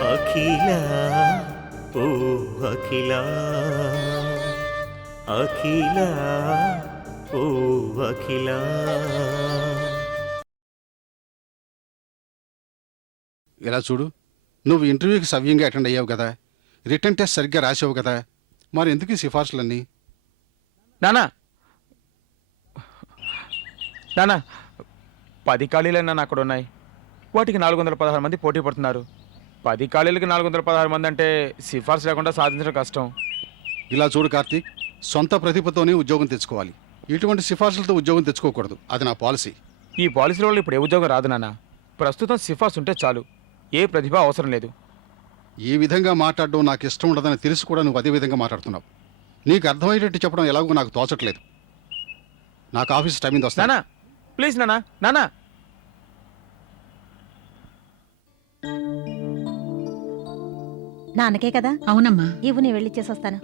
అఖిల ఓ అఖిల అఖిల ఓ అఖిల. ఇలా చూడు, నువ్వు ఇంటర్వ్యూకి సవ్యంగా అటెండ్ అయ్యావు కదా, రిటర్న్ టెస్ట్ సరిగ్గా రాసావు కదా, మరి ఎందుకు ఈ సిఫార్సులన్నీ? నానా నానా 10 ఖాళీలైనా అక్కడ ఉన్నాయి. వాటికి 416 మంది పోటీ పడుతున్నారు. 10 ఖాళీలకి 416 మంది అంటే సిఫార్సు లేకుండా సాధించడం కష్టం. ఇలా చూడు కార్తీక్, సొంత ప్రతిభతోనే ఉద్యోగం తెచ్చుకోవాలి. ఇటువంటి సిఫార్సులతో ఉద్యోగం తెచ్చుకోకూడదు. అది నా పాలసీ. ఈ పాలసీ వల్ల ఇప్పుడు ఏ ఉద్యోగం రాదు నాన్న. ప్రస్తుతం సిఫార్సు ఉంటే చాలు, ఏ ప్రతిభ అవసరం లేదు. ఈ విధంగా మాట్లాడడం నాకు ఇష్టం ఉండదని తెలిసి కూడా నువ్వు అదే విధంగా మాట్లాడుతున్నావు. నీకు అర్థమయ్యేటట్టు చెప్పడం ఎలాగో నాకు తోచట్లేదు. నాకు ఆఫీస్ టైమింగ్ వస్తా. నానా ప్లీజ్ నానా. నానా నాన్నకే కదా? అవునమ్మా. ఇవ్వు, నేను వెళ్ళిచ్చేసి వస్తాను.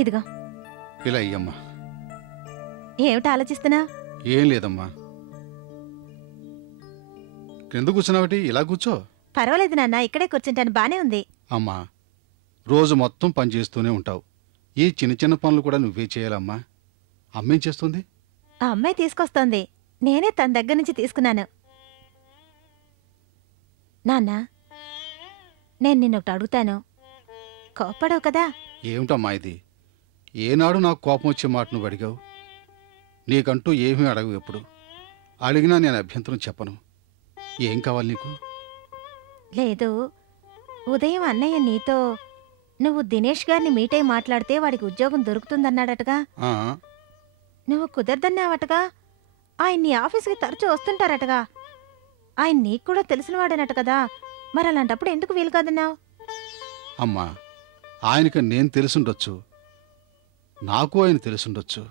ఇదిగో. ఇలా అయ్యమ్మా. ఏమిటి ఆలోచిస్తున్నా? ఏం లేదమ్మా. క్రింద కూర్చున్నావటి, ఇలా కూర్చో. పర్వాలేదు నాన్న, ఇక్కడే కూర్చుంటాను, బానే ఉంది. అమ్మా, రోజు మొత్తం పని చేస్తూనే ఉంటావు. ఈ చిన్న చిన్న పనులు కూడా నువ్వే చేయాలమ్మా. అమ్మేం చేస్తుంది? ఆ అమ్మాయి తీసుకొస్తోంది, నేనే తన దగ్గర నుంచి తీసుకున్నాను. నాన్న, నేను నిన్నొకటి అడుగుతాను, కోప్పడవు కదా? ఏమిటమ్మా ఇది? ఏనాడు నాకు కోపం వచ్చే మాట నువ్వు అడిగావు? నీకంటూ ఏమీ అడగవు. ఎప్పుడు అడిగినా నేను అభ్యంతరం చెప్పను. ఏం కావాలి నీకు? లేదు, ఉదయం అన్నయ్య నీతో నువ్వు దినేష్ గారిని మీట్ అయి మాట్లాడితే వాడికి ఉద్యోగం దొరుకుతుందన్నాడటగా. ఆ, నువ్వు కుదరదన్నావటగా. ఆయన నీ ఆఫీస్కి తరచూ వస్తుంటారటగా. ఆయన నీకు కూడా తెలిసినవాడనట కదా. మరి అలాంటప్పుడు ఎందుకు వీలు కాదన్నావు? అమ్మా, ఆయనకి నేను తెలుసుండొచ్చు, నాకు ఆయన తెలుసుండొచ్చు.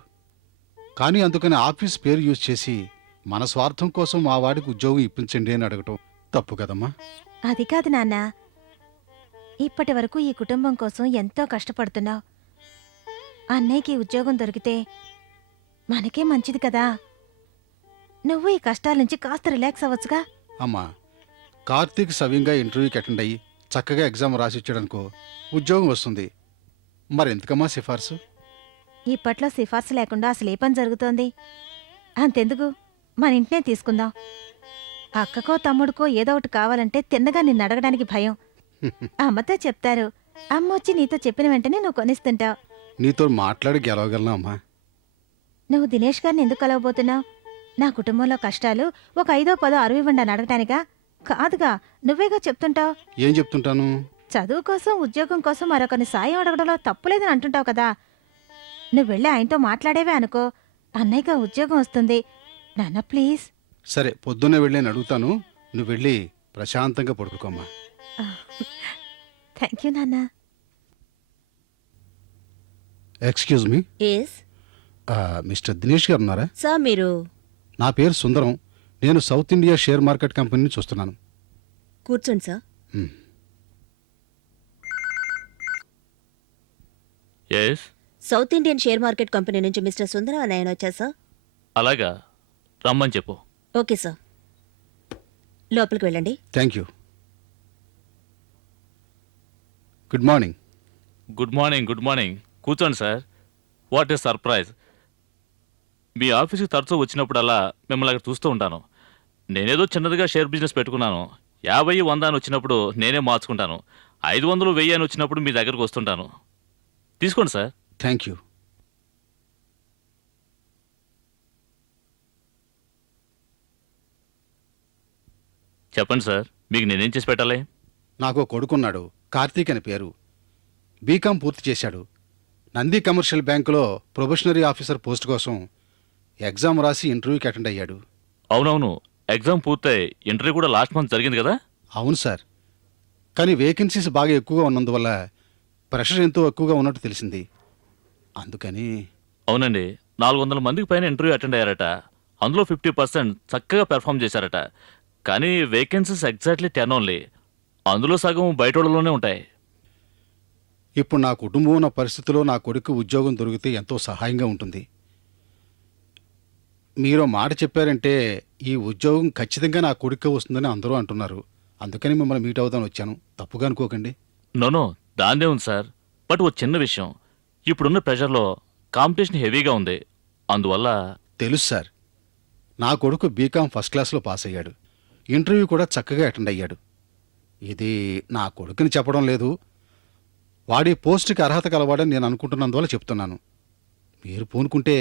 కానీ అందుకని ఆఫీస్ పేరు యూజ్ చేసి మన స్వార్థం కోసం మా వాడికి ఉద్యోగం ఇప్పించండి అని అడగటం తప్పు కదమ్మా. అది కాదు నాన్న, ఇప్పటి వరకు ఈ కుటుంబం కోసం ఎంతో కష్టపడుతున్నావు. అన్నయ్యకి ఉద్యోగం దొరికితే మనకే మంచిది కదా. నువ్వు ఈ కష్టాల నుంచి కాస్త రిలాక్స్ అవ్వచ్చుగా. అమ్మా, కార్తీక్ సవ్యంగా ఇంటర్వ్యూకి అటెండ్ అయ్యి చక్కగా ఎగ్జామ్ రాసి ఇచ్చాడనుకో, ఉద్యోగం వస్తుంది. మరెందుకమ్మా సిఫార్సు? ఇప్పట్లో సిఫార్సు లేకుండా అసలు ఏ పని జరుగుతోంది? అంతెందుకు, మన ఇంటినే తీసుకుందాం. అక్కకో తమ్ముడికో ఏదో ఒకటి కావాలంటే తిన్నగా నిన్ను అడగడానికి భయం. అమ్మతో చెప్తారు, అమ్మ వచ్చి నీతో చెప్పిన వెంటనే నువ్వు కొనిస్తుంటావు. నీతో మాట్లాడి గెలవగలనా అమ్మా? నువ్వు దినేష్ గారిని ఎందుకు కలవబోతున్నావు? నా కుటుంబంలో కష్టాలు ఒక 5, 10, 60 ఇవ్వండి అని అడగటానిగా? కాదుగా, నువ్వేగా చెప్తుంటావు. ఏం చెప్తుంటాను? చదువు కోసం, ఉద్యోగం కోసం మరొకరిని సాయం అడగడంలో తప్పులేదని అంటుంటావు కదా. నువ్వు వెళ్ళి ఆయనతో మాట్లాడేవే అనుకో, అన్నయ్యగా ఉద్యోగం వస్తుంది. నాన్న ప్లీజ్. సరే, పొద్దున్నే వెళ్ళి నేను అడుగుతాను. నువ్వు వెళ్ళి ప్రశాంతంగా పడుకోమ్మా. థ్యాంక్ యూ నాన్న. Excuse me, yes mister Dinesh గారు ఉన్నారా? సార్, మీరు నా పేరు సుందరం. నేను సౌత్ ఇండియా షేర్ మార్కెట్ కంపెనీని చూస్తున్నాను. కూర్చోండి sir. Yes, South Indian share market company నుంచి మిస్టర్ సుందరం అని ఆయన వచ్చా సార్. అలాగా, రమ్మని చెప్పు. ఓకే సార్, లోపలికి వెళ్ళండి. Thank you. Good morning. Good morning. Good morning. కూర్చోండి సార్. What a surprise. మీ ఆఫీస్కి తరచూ వచ్చినప్పుడల్లా మిమ్మల్ని అక్కడ చూస్తూ ఉంటాను. నేనేదో చిన్నదిగా షేర్ బిజినెస్ పెట్టుకున్నాను. 50, 100 అని వచ్చినప్పుడు నేనే మార్చుకుంటాను. 500, 1000 అని వచ్చినప్పుడు మీ దగ్గరకు వస్తుంటాను. తీసుకోండి సార్. Thank you. చెప్పండి సార్, మీకు నేనేం చేసి పెట్టాలి? నాకు కొడుకున్నాడు, కార్తీక్ అని పేరు. బీకాం పూర్తి చేశాడు. నంది కమర్షియల్ బ్యాంకులో ప్రొబేషనరీ ఆఫీసర్ పోస్ట్ కోసం ఎగ్జామ్ రాసి ఇంటర్వ్యూకి అటెండ్ అయ్యాడు. అవునవును, ఎగ్జామ్ పూర్తయి ఇంటర్వ్యూ కూడా లాస్ట్ మంత్ జరిగింది కదా. అవును సార్, కానీ వేకెన్సీస్ బాగా ఎక్కువగా ఉన్నందువల్ల ప్రెషర్ ఎంతో ఎక్కువగా ఉన్నట్టు తెలిసింది. అందుకని. అవునండి, 400 మందికి పైన ఇంటర్వ్యూ అటెండ్ అయ్యారట. అందులో 50% చక్కగా పెర్ఫామ్ చేశారట. కానీ వేకెన్సీస్ ఎగ్జాక్ట్లీ 10 ఓన్లీ. అందులో సగం బయటోళ్ళలోనే ఉంటాయి. ఇప్పుడు నా కుటుంబం ఉన్న పరిస్థితిలో నా కొడుకు ఉద్యోగం దొరికితే ఎంతో సహాయంగా ఉంటుంది. మీరు మాట చెప్పారంటే ఈ ఉద్యోగం ఖచ్చితంగా నా కొడుకే వస్తుందని అందరూ అంటున్నారు. అందుకని మిమ్మల్ని మీట్ అవుదాని వచ్చాను. తప్పుగా అనుకోకండి. నోనో దాందే ఉంది సార్. బట్ ఓ చిన్న విషయం, ఇప్పుడున్న ప్రెషర్లో కాంపిటీషన్ హెవీగా ఉంది. అందువల్ల తెలుసు సార్, నా కొడుకు బీకామ్ ఫస్ట్ క్లాస్లో పాస్ అయ్యాడు. ఇంటర్వ్యూ కూడా చక్కగా అటెండ్ అయ్యాడు. ఇది నా కొడుకుని చెప్పడం లేదు, వాడి పోస్టుకి అర్హత కలవాడని నేను అనుకుంటున్నందువల్ల చెప్తున్నాను. మీరు పూనుకుంటే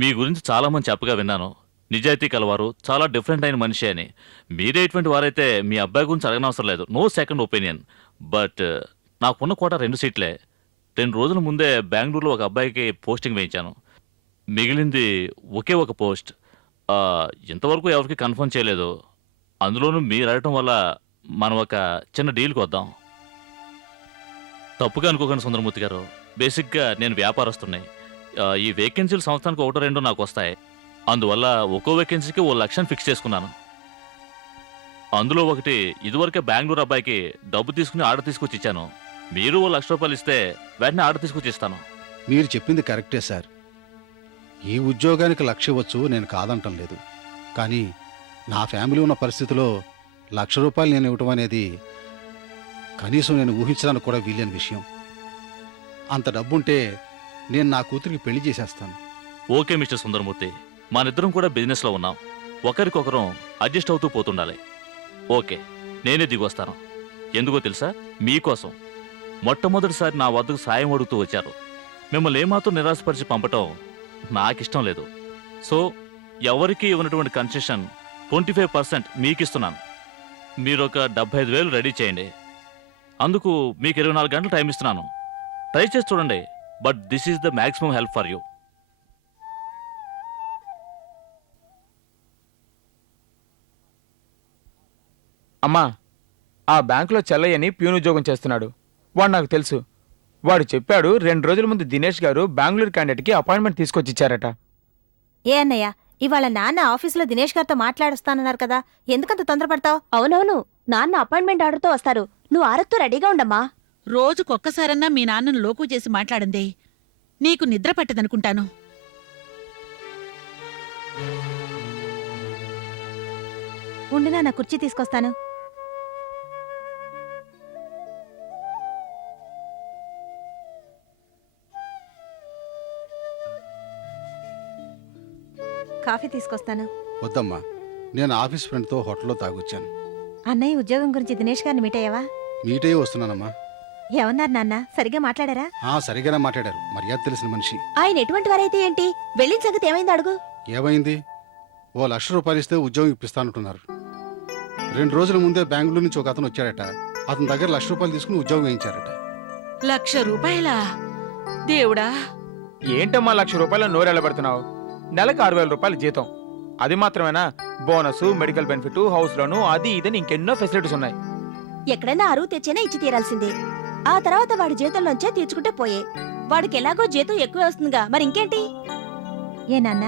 మీ గురించి చాలామంది చెప్పగా విన్నాను. నిజాయితీ కలవారు, చాలా డిఫరెంట్ అయిన మనిషి అని. మీరే ఇటువంటి వారైతే మీ అబ్బాయి గురించి అడగనవసరం లేదు. No second opinion. బట్ నాకున్న కోట 2 సీట్లే. 2 రోజుల ముందే బెంగళూరులో ఒక అబ్బాయికి పోస్టింగ్ వేయించాను. మిగిలింది ఒకే ఒక పోస్ట్. ఇంతవరకు ఎవరికి కన్ఫర్మ్ చేయలేదు. అందులోనూ మీరు అడగటం వల్ల మనం ఒక చిన్న డీల్కి వద్దాం. తప్పుగా అనుకోకండి సుందరమూర్తి గారు, బేసిక్గా నేను వ్యాపారస్తున్నాయి. ఈ వేకెన్సీలు సంవత్సరానికి 1-2 నాకు వస్తాయి. అందువల్ల ఒక్కో వేకెన్సీకి 1 లక్షని ఫిక్స్ చేసుకున్నాను. అందులో ఒకటి ఇదివరకే బెంగళూరు అబ్బాయికి డబ్బు తీసుకుని ఆర్డర్ తీసుకొచ్చి ఇచ్చాను. మీరు 1 లక్ష రూపాయలు ఇస్తే వెంటనే ఆర్డర్ తీసుకొచ్చి ఇస్తాను. మీరు చెప్పింది కరెక్టే సార్. ఈ ఉద్యోగానికి లక్ష్య వచ్చు, నేను కాదంటం లేదు. కానీ నా ఫ్యామిలీ ఉన్న పరిస్థితిలో ₹1,00,000 నేను ఇవ్వటం అనేది కనీసం నేను ఊహించడానికి కూడా వీలేని విషయం. అంత డబ్బుంటే నేను నా కూతురికి పెళ్లి చేసేస్తాను. ఓకే మిస్టర్ సుందరమూర్తి, మనిద్దరం కూడా బిజినెస్లో ఉన్నాం. ఒకరికొకరం అడ్జస్ట్ అవుతూ పోతుండాలి. ఓకే, నేనే దిగొస్తాను. ఎందుకో తెలుసా? మీకోసం. మొట్టమొదటిసారి నా వద్దకు సాయం అడుగుతూ వచ్చారు. మిమ్మల్ని ఏమాత్రం నిరాశపరిచి పంపటం నాకిష్టం లేదు. సో ఎవరికి ఇవ్వనటువంటి కన్సెషన్ 25% మీకిస్తున్నాను. మీరు ఒక 75,000 రెడీ చేయండి. అందుకు మీకు 24 గంటలు టైం ఇస్తున్నాను. ట్రై చేసి చూడండి. But this is the maximum help for you. అమ్మా, ఆ బ్యాంకులో చెల్లయ్యని ప్యూన్ ఉద్యోగం చేస్తున్నాడు. వాడు నాకు తెలుసు. వాడు చెప్పాడు 2 రోజుల ముందు దినేష్ గారు బెంగళూరు క్యాండిడేట్కి అపాయింట్మెంట్ తీసుకొచ్చి ఇచ్చారట. ఏ అన్నయ్య, ఇవాళ నాన్న ఆఫీసులో దినేష్ గారితో మాట్లాడుస్తానన్నారు కదా, ఎందుకంత తొందరపడతావు? అవునవును, నాన్న అపాయింట్మెంట్ ఆర్డర్తో వస్తారు. నువ్వు ఆరత్తో రెడీగా ఉండమ్మా. రోజుకొక్కసారన్నా మీ నాన్నను లోకు చేసి మాట్లాడందే. నీకు నిద్ర పట్టదనుకుంటాను. ఉండు, నా కుర్చీ తీసుకొస్తాను. కాఫీ తీసుకొస్తాను. వద్దమ్మా, నేను ఆఫీస్ ఫ్రెండ్తో హోటల్లో తాగొచ్చాను. అన్నయ్య ఉద్యోగం గురించి దినేష్ గారిని మీట్ అయ్యావా? మీట్ అయ్యి వస్తున్నానమ్మా. ఏమన్నారు నాన్న? సరిగ్గా మాట్లాడారా? సరిగానే మాట్లాడారు. మర్యాద తెలిసిన మనిషి. ఆయన ఎటువంటి వారైతే ఏంటి, వెళ్ళిన సంగతి ఏమైంది అడుగు. ఏమైంది? ₹1,00,000 ఇస్తే ఉద్యోగం ఇప్పిస్తానంటున్నారు. 2 రోజుల ముందే బెంగళూరు నుంచి ఒక అతను వచ్చాడట. అతని దగ్గర ₹1,00,000 తీసుకుని ఉద్యోగం వేయించారట. ₹1,00,000? దేవుడా! ఏంటమ్మా ₹1,00,000 నోరెళ్ళబెడుతున్నావు? నెలకు 6,000 రూపాయలు జీతం. అది మాత్రమేనా? బోనస్, మెడికల్ బెనిఫిట్, హౌస్ లోను, అది ఇదని ఇంకెన్నో ఫెసిలిటీస్ ఉన్నాయి. ఎక్కడైనా అరువు తెచ్చినా ఇచ్చి తీరాల్సిందే. ఆ తర్వాత వాడి జీతంలోంచే తీర్చుకుంటే పోయే. వాడికి ఎలాగో జీతం ఎక్కువే వస్తుందిగా, మరి ఇంకేంటి? ఏ నాన్న,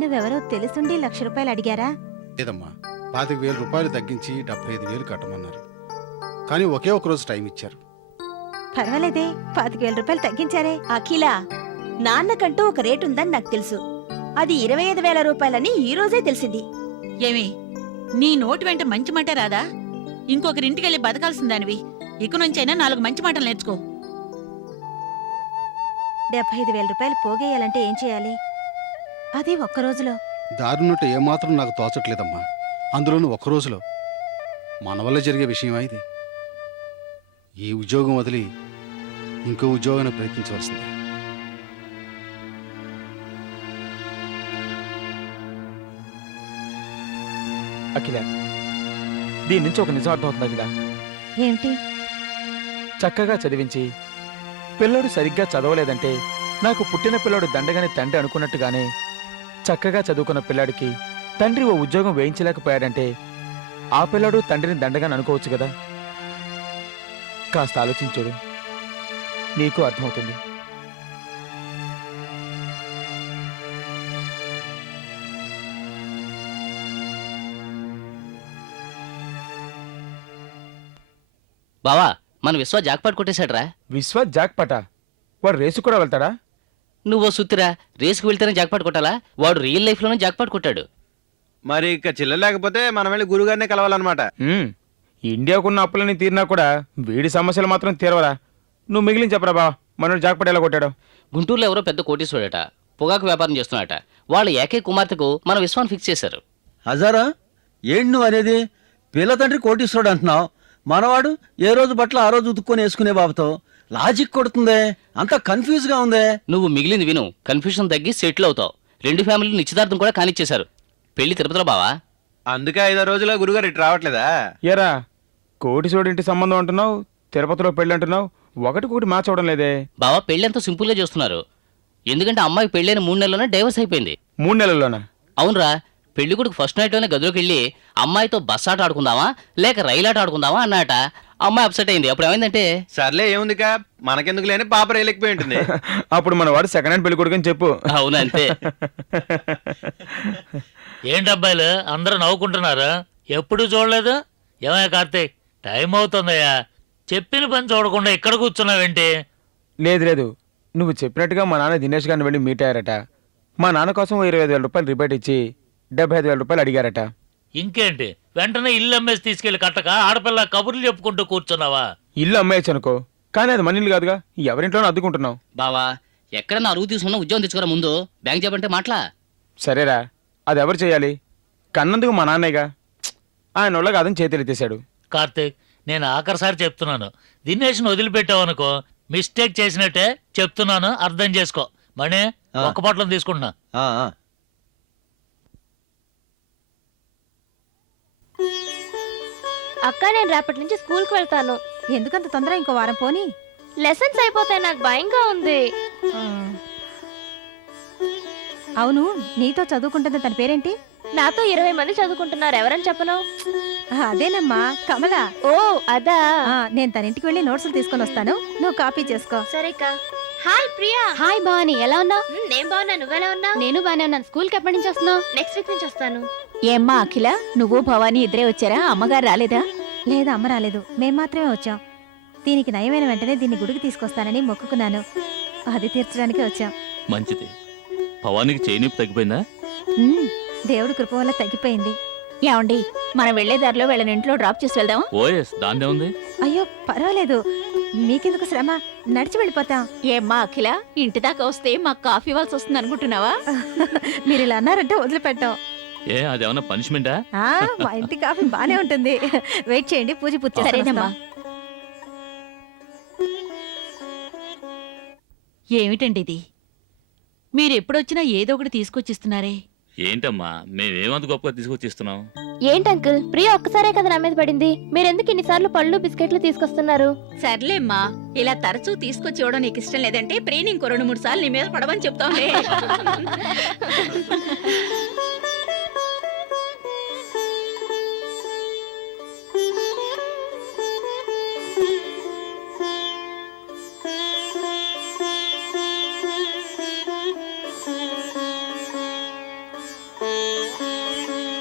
నువ్వెవరో తెలుసుండి ₹1,00,000 అడిగారా? లేదమ్మా, ₹25,000 తగ్గించి 75,000 కట్టమన్నారు. కానీ ఒకే ఒక రోజు టైం ఇచ్చారు. పర్వాలేదే, ₹25,000 తగ్గించారే. అఖిల, నాన్నకంటూ ఒక రేటు ఉందని నాకు తెలుసు. అది 25,000 రూపాయలని ఈ రోజే తెలిసింది. ఏమి, నీ నోటి వెంట మంచి మాట రాదా? ఇంకొకరింటికెళ్ళి బతకాల్సిందానివి. ఇక నుంచైనా 4 మంచి మాటలు నేర్చుకో. ₹75,000 పోగేయాలంటే ఏం చేయాలి? అది ఒక్క రోజులో. దారున్నట్టు ఏమాత్రం నాకు తోచట్లేదమ్మా. అందులోనూ ఒక్క రోజులో. మన వల్ల జరిగే విషయమా ఇది? ఈ ఉద్యోగం వదిలి ఇంకో ఉద్యోగాన్ని ప్రయత్నించవలసింది. అఖిల, దీని నుంచి ఒక నిజం అర్థమవుతుంది అఖిల. ఏమిటి? చక్కగా చదివించి పిల్లోడు సరిగ్గా చదవలేదంటే నాకు పుట్టిన పిల్లోడు దండగాని తండ్రి అనుకున్నట్టుగానే చక్కగా చదువుకున్న పిల్లాడికి తండ్రి ఓ ఉద్యోగం వేయించలేకపోయాడంటే ఆ పిల్లాడు తండ్రిని దండగాని అనుకోవచ్చు కదా. కాస్త ఆలోచించుడు, నీకు అర్థమవుతుంది. బావా, మన విశ్వ జాక్పాట్ కొట్టేశాడ్రా. విశ్వ జాక్పట వాడు రేసు కూడా వెళ్తాడా? నువ్వు సుత్తిరా, రేసుకు వెళ్తేనే జాక్పాట్ కొట్టాలా? వాడు రియల్ లైఫ్ లోనే జాక్పాట్ కొట్టాడు. మరి ఇక చిల్లర లేకపోతే మనం వెళ్ళి గురుగారినే కలవాలన్నమాట. ఇండియాకున్న అప్పులని తీరినా కూడా వీడి సమస్యలు మాత్రం తీరవరా. నువ్వు మిగిలిన చెప్పరా బా, మనోడు జాక్పట ఎలా కొట్టాడు? గుంటూరులో ఎవరో పెద్ద కోటీశ్వరుడట, పొగాకు వ్యాపారం చేస్తున్నాడట. వాళ్ళ ఏకే కుమార్తెకు మన విశ్వాన్ని ఫిక్స్ చేశారు. హజారా ఏంటి నువ్వు అనేది? పిల్ల తండ్రి కోటీశ్వరుడు అంటున్నావు, మనవాడు ఏ రోజు బట్టలు ఆ రోజు ఉతుక్కొని వేసుకునే బాబుతో లాజిక్ కొడుతుందే, అంత కన్ఫ్యూజ్ గా ఉందే. నువ్వు మిగిలింది విను, కన్ఫ్యూషన్ తగ్గి సెటిల్ అవుతావు. 2 ఫ్యామిలీలు నిశ్చితార్థం కూడా కానిచ్చేశారు. పెళ్లి తిరుపతిలో బావా. అందుకే 5 రోజుల్లో గురుగారు ఇటు రావట్లేదా? ఏరా కోటీశ్వరుడు ఇంటి సంబంధం అంటున్నావు, తిరుపతిలో పెళ్ళి అంటున్నావు, ఒకటి మ్యాచ్ అవడం లేదే. బావా పెళ్లి ఎంతో సింపుల్ గా చేస్తున్నారు. ఎందుకంటే అమ్మాయి పెళ్ళైన 3 నెలల్లోనే డైవర్స్ అయిపోయింది. 3 నెలల్లోనా? అవునరా, పెళ్లి కొడుకు ఫస్ట్ నైట్ లోనే గదిలోకి వెళ్ళి అమ్మాయితో బస్ ఆట ఆడుకుందామా లేక రైలు ఆట ఆడుకుందామా అన్నట. అమ్మాయి అప్సెట్ అయింది. అప్పుడు ఏమైందంటే, సర్లే ఏముందిక, మనకెందుకు లేని పాప రైలెక్కిపోయి ఉంటుంది. అప్పుడు మన వాడు సెకండ్ హ్యాండ్ పెళ్లి కొడుకని చెప్పు. అవునా అంతే. ఏంటబ్బాయిలు అందరూ నవ్వుకుంటున్నారు? ఎప్పుడు చూడలేదు? ఏమయ్యా కార్తీక్, టైం అవుతుందయ్యా, చెప్పిన పని చూడకుండా ఇక్కడ కూర్చున్నావేంటి? లేదు, నువ్వు చెప్పినట్టుగా మా నాన్న దినేష్ గారిని వెళ్ళి మీట్ అయ్యారట. మా నాన్న కోసం 25,000 రూపాయలు రిబేట్ ఇచ్చి 75,000 రూపాయలు అడిగారట. ఇంకేంటి, వెంటనే ఇల్లు అమ్మేసి తీసుకెళ్లి కట్టక ఆడపిల్ల కబుర్లు చెప్పుకుంటూ కూర్చున్నావా? ఇల్లు అమ్మేయచ్చు అనుకో, కానీ అది మన ఇల్లు కాదుగా, ఎవరింట్లోనూ అద్దుకుంటున్నావు. బావా ఎక్కడన్నా అరువు తీసుకున్న ఉద్యోగం తెచ్చుకోరా ముందు. బ్యాంక్ చెప్పంటే మాట్లా. సరేరా, అది ఎవరు చేయాలి? కన్నందుకు మా నాన్నయ్యగా. ఆయన వాళ్ళ కాదని చేతులెత్తేశాడు. కార్తీక్, నేను ఆఖరిసారి చెప్తున్నాను, దినేష్ను వదిలిపెట్టావనుకో మిస్టేక్ చేసినట్టే. చెప్తున్నాను, అర్థం చేసుకో. మణి ఒక్క పొట్లం తీసుకుంటున్నా. అక్క నేను రేపటి నుంచి స్కూల్కి వెళ్తాను. ఎందుకంత తొందర? ఇంకో వారం పోనీ. లెసన్స్ అయిపోతాయి, నాకు భయంగా ఉంది. అవును, నీతో చదువుకుంటుంది తన పేరేంటి? నాతో 20 మంది చదువుకుంటున్నారు, ఎవరని చెప్పను? అదేనమ్మా, కమల. ఓ అదా. నేను తన ఇంటికి వెళ్ళి నోట్స్లు తీసుకొని వస్తాను, నువ్వు కాపీ చేసుకో. సరే అక్క. హాయ్ ప్రియా. హాయ్ భవాని, ఎలా ఉన్నావు? నేను బాగున్నా, నువ్వెలా ఉన్నావు? నేను బాగానే ఉన్నాను. స్కూల్కి ఎప్పటి నుంచి వస్తున్నావు? నెక్స్ట్ వీక్ నుంచి వస్తాను. ఏమ్మా అఖిల, నువ్వు భవాని ఇద్దరే వచ్చారా? అమ్మగారు రాలేదా? లేదా, అమ్మ రాలేదు, మేం మాత్రమే వచ్చాం. దీనికి నయమైన వెంటనే దీన్ని గుడికి తీసుకొస్తానని మొక్కుకున్నాను, అది తీర్చడానికి వచ్చాం. మంచిది. భవానికి చేయినొప్పి తగ్గిపోయిందా? దేవుడి కృప వల్ల తగ్గిపోయింది. ఏమండి, మనం వెళ్లే దారిలో వీళ్ళని ఇంట్లో డ్రాప్ చేసి వెళ్దామా? ఓఎస్, దాన్నే ఉంది. అయ్యో పర్వాలేదు, మీకెందుకు శ్రమ, నడిచి వెళ్ళిపోతాం. ఏమ్మా అఖిల, ఇంటి దాకా వస్తే మాకు కాఫీ ఇవ్వాల్సి వస్తుంది అనుకుంటున్నావా? మీరు ఇలా అన్నారంటే వదిలిపెట్టాం. ఏ అదేమన్నా పనిష్మెంటా? మా ఇంటి కాఫీ బానే ఉంటుంది. వెయిట్ చేయండి, పూజ పూర్తి సరేనమ్మా. ఏమిటండి ఇది? మీరెప్పుడొచ్చినా ఏదో ఒకటి తీసుకొచ్చిస్తున్నారే. ఏంటమ్మా, మేమేమంత గొప్పగా తీసుకొచ్చిస్తున్నాం? ఏంటి అంకుల్, ప్రియా ఒక్కసారే కదా నా మీద పడింది, మీరెందుకు ఇన్నిసార్లు పళ్ళు బిస్కెట్లు తీసుకొస్తున్నారు? సర్లేమ్మా, ఇలా తరచూ తీసుకొచ్చి ఇవ్వడం నీకు ఇష్టం లేదంటే ప్రేని ఇంకో 2-3 సార్లు నీ మీద పడవని చెప్తాంలే.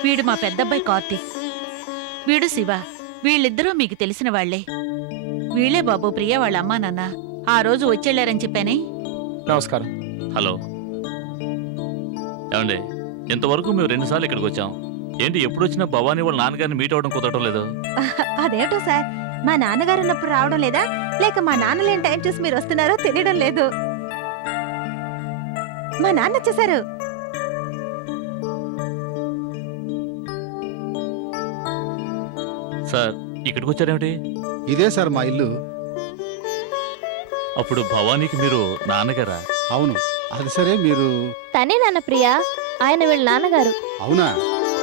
వీడు మా పెద్దబ్బాయి కార్తీక్, వీడు శివ. వీళ్ళిద్దరూ మీకు తెలిసిన వాళ్లే. వీళ్ళే బాబు ప్రియ వాళ్ళ అమ్మా నాన్న. ఆ రోజు వచ్చేళ్లారని చెప్పానే. నమస్కారం. హలో ఏమండి, ఇంతవరకు మేము 2 సార్లు ఇక్కడికి వచ్చాం. ఏంటి ఎప్పుడు వచ్చినా భవానీ వాళ్ళ నాన్నగారిని మీట్ అవ్వడం కుదరటం లేదు? అదేంటో సార్, మా నాన్నగారు ఉన్నప్పుడు రావడం లేదా, లేక మా నాన్న లేని టైం చూసి మీరు వస్తున్నారో తెలియడం లేదు. మా నాన్న వచ్చేసారు. సార్, ఇక్కడికి వచ్చారేమిటి? ఇదే సార్ మా ఇల్లు. అప్పుడు భవానీకి మీరు నాన్నగారా? అవును. అది సరే, మీరు? తనే నాన్న ప్రియా, ఆయన వీళ్ళ నాన్నగారు. అవునా,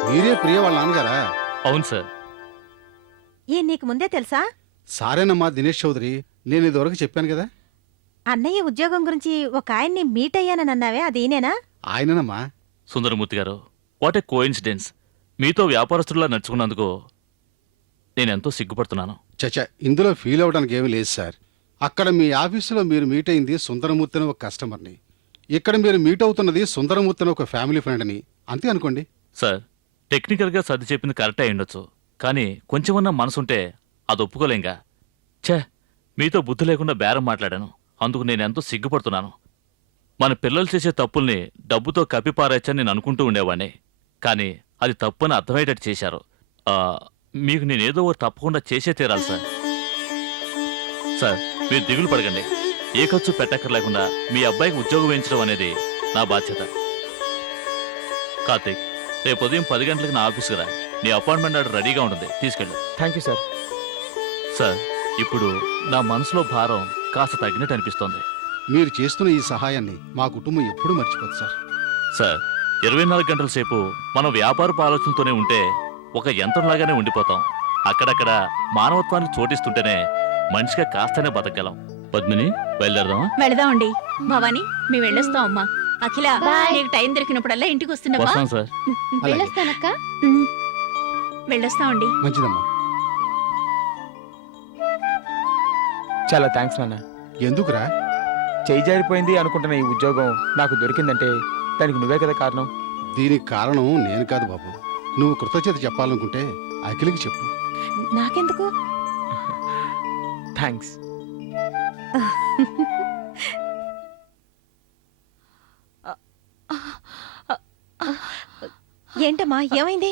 మీరే ప్రియ వాళ్ళ నాన్నగారా? అవును సార్. నీకు ముందే తెలుసా? సారేనమ్మా దినేష్ చౌదరి, నేను ఇదివరకు చెప్పాను కదా. అన్నయ్య ఉద్యోగం గురించి ఒక ఆయన్ని మీట్ అయ్యానని అన్నావే, అది ఈయనేనా? ఆయననమ్మా. సుందరమూర్తి గారు, వాట్ ఏ కోఇన్సిడెన్స్. మీతో వ్యాపారస్తుల్లా నడుచుకున్నందుకు నేనెంతో సిగ్గుపడుతున్నాను. చచ్చా, ఇందులో ఫీల్ అవ్వడానికి ఏమీ లేదు సార్. అక్కడ మీ ఆఫీసులో మీరు మీట్ అయింది సుందరమూర్తి అని ఒక కస్టమర్ని, ఇక్కడ మీరు మీట్ అవుతున్నది సుందరమూర్తి అని ఒక ఫ్యామిలీ ఫ్రెండ్ని, అంతే అనుకోండి. సార్, టెక్నికల్గా సర్ది చెప్పింది కరెక్టే అయ్యుండొచ్చు, కానీ కొంచెమన్నా మనసుంటే అది ఒప్పుకోలేంగా. ఛే, మీతో బుద్ధి లేకుండా బేరం మాట్లాడాను. అందుకు నేను ఎంతో సిగ్గుపడుతున్నాను. మన పిల్లలు చేసే తప్పుల్ని డబ్బుతో కప్పిపారేచ్చని నేను అనుకుంటూ ఉండేవాడిని. కానీ అది తప్పని అర్థమయ్యేటట్టు చేశారు. మీకు నేనేదో ఒకటి తప్పకుండా చేసే తీరాలి సార్. సార్, మీరు దిగులు పడకండి. ఏ ఖర్చు పెట్టక్కర్లేకుండా మీ అబ్బాయికి ఉద్యోగం వేయించడం అనేది నా బాధ్యత. కార్తీక్, రేపు ఉదయం 10 గంటలకు నా ఆఫీస్కి రా. నీ అపాయింట్మెంట్ ఆర్డర్ రెడీగా ఉంటుంది, తీసుకెళ్ళు. Thank you sir. సార్, ఇప్పుడు నా మనసులో భారం కాస్త తగ్గినట్టు అనిపిస్తోంది. మీరు చేస్తున్న ఈ సహాయాన్ని మా కుటుంబం ఎప్పుడూ మర్చిపోదు సార్. సార్, 24 గంటల సేపు మనం వ్యాపారపు ఆలోచనతోనే ఉంటే ఒక యంత్రంలాగానే ఉండిపోతాం. అక్కడక్కడ మానవత్వానికి చోటిస్తుంటేనే మనిషిగా కాస్తనే బతకగలం. పద్మిని, బయలుదేరదామా? వెళదామండి. భవాని, మేము వెళ్ళొస్తాం అమ్మా. అఖిల, నీకు టైం దొరికినప్పుడల్లా ఇంటికి వస్తున్నావా? వస్తాం సార్. వెళ్ళొస్తానక్క. వెళ్ళొస్తామండి. మంచిదమ్మా. చాలా థ్యాంక్స్ నాన్న. ఎందుకురా? చేయి జారిపోయింది అనుకుంటున్న ఈ ఉద్యోగం నాకు దొరికిందంటే దానికి నువ్వే కదా కారణం. దీనికి కారణం నేను కాదు బాబు. నువ్వు కృతజ్ఞత చెప్పాలనుకుంటే అఖిలకి చెప్పు. నాకెందుకు? థ్యాంక్స్. ఏంటమ్మా, ఏమైంది?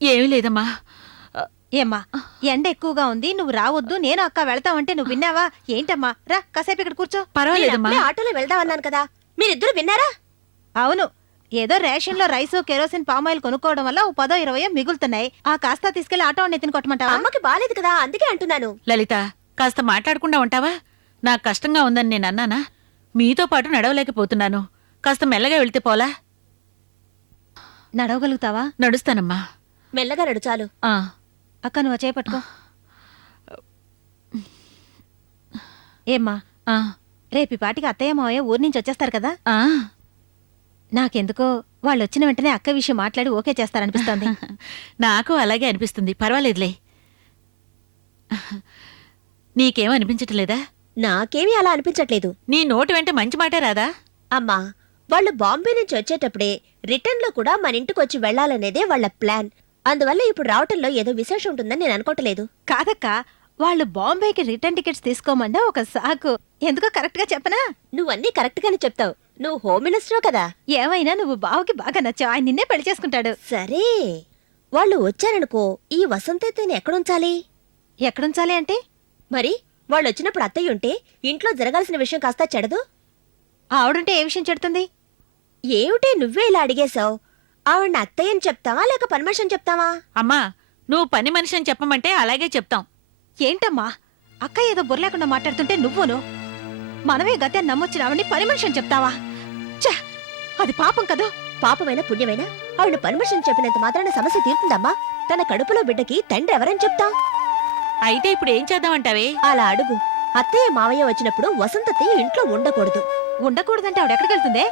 ఏమీ లేదమ్మా. ఏమ్మా, ఎండ ఎక్కువగా ఉంది, నువ్వు రావద్దు, నేను అక్క వెళ్తామంటే నువ్వు విన్నావా? ఏంటమ్మా, రా కాసేపు ఇక్కడ కూర్చో. పర్వాలేదమ్మా. నేను అప్పుడే ఆటోలో వెళ్దామన్నాను కదా, మీరిద్దరు విన్నారా? అవును, ఏదో రేషన్ లో రైసు కెరోసిన్ పామాయిల్ కొనుక్కోవడం వల్ల 10-20 మిగులుతున్నాయి. ఆ కాస్త తీసుకెళ్లి ఆటో నెత్తిన కొట్టమంటావా? అమ్మకి బాలేదు కదా, అందుకే అంటున్నాను. లలిత, కాస్త మాట్లాడకుండా ఉంటావా? నాకు కష్టంగా ఉందని నేను అన్నానా? మీతో పాటు నడవలేకపోతున్నాను. కాస్త మెల్లగా వెళ్తే పోలా? నడవగలుగుతావా? నడుస్తానమ్మా. మెల్లగా నడు చాలు. ఆ, అక్క, నువ్వు చేపట్టుకో. ఏమ్మా, ఆ, రేపు ఈ పాటికి అత్తయ్య మావయ్య ఊరి నుంచి వచ్చేస్తారు కదా? ఆ. నాకెందుకో వాళ్ళు వచ్చిన వెంటనే అక్క విషయం మాట్లాడి ఓకే చేస్తారనిపిస్తోంది. నాకు అలాగే అనిపిస్తుంది. పర్వాలేదులే. నీకేం అనిపించట్లేదా? నాకేమీ అలా అనిపించట్లేదు. నీ నోటి వెంట మంచి మాటే రాదా? అమ్మా, వాళ్ళు బాంబే నుంచి వచ్చేటప్పుడే రిటర్న్ లో కూడా మన ఇంటికి వచ్చి వెళ్లాలనేదే వాళ్ళ ప్లాన్. అందువల్ల ఇప్పుడు రావటంలో ఏదో విశేషం ఉంటుందని నేను అనుకోవట్లేదు. కాదక్క, వాళ్ళు బాంబేకి రిటర్న్ టికెట్స్ తీసుకోమంటే ఒక సాకు. ఎందుకో కరెక్ట్ గా చెప్పనా? నువ్వన్నీ కరెక్ట్ గానే చెప్తావు. నువ్వు హోమ్ మినిస్టర్ కదా. ఏమైనా నువ్వు బావకి బాగా నచ్చావు, ఆయన నిన్నే పెళ్లి చేసుకుంటాడు. సరే, వాళ్ళు వచ్చారనుకో, ఈ వసంతని ఎక్కడుంచాలి? ఎక్కడుంచాలి అంటే? మరి వాళ్ళు వచ్చినప్పుడు అత్తయ్య ఉంటే ఇంట్లో జరగాల్సిన విషయం కాస్త చెడదు? ఆవిడుంటే ఏ విషయం చెడుతుంది? ఏమిటే నువ్వే ఇలా అడిగేశావు? ఆవిడని అత్తయ్యని చెప్తావా లేక పర్మిషన్ చెప్తావా? అమ్మా, నువ్వు పని మనిషి అని చెప్పమంటే అలాగే చెప్తాం. ఏంటమ్మా, అక్క ఏదో బుర్రలేకుండా మాట్లాడుతుంటే నువ్వును మనమే గతే నమ్మొచ్చిన ఆవిడ్ని పని మనిషి అని చెప్తావా? ఛ, అది పాపం కదా. పాపమైన పుణ్యమైన ఆవిడ పర్మిషన్ చెప్పినంత మాత్రాన సమస్య తీరుతుందమ్మా. తన కడుపులో బిడ్డకి తండ్రి ఎవరని చెప్తాం? అయితే ఇప్పుడు ఏం చేద్దామంటావే? అలా అడుగు. అత్తయ్య మావయ్య వచ్చినప్పుడు వసంతత్తయ్య ఇంట్లో ఉండకూడదు. ఉండకూడదంటే ఆవిడ ఎక్కడికి వెళ్తుంది?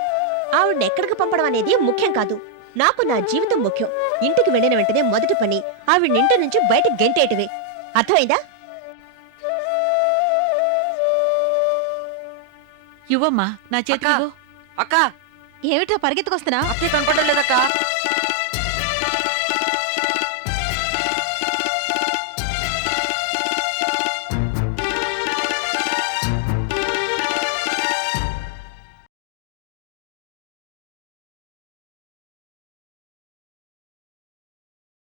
ఆవిడ ఎక్కడికి పంపడం అనేది ముఖ్యం కాదు. నాకు నా జీవితం ముఖ్యం. ఇంటికి వెళ్ళిన వెంటనే మొదటి పని ఆవిడ ఇంటి నుంచి బయటకు గెంటేయటమే. అర్థమైందా? ఇవ్వమ్మా, నా చేతికి ఇవ్వు. అక్క, ఏమిటో పరిగెత్తుకొస్తున్నా? అత్తయ్య కనపడలేదక్క.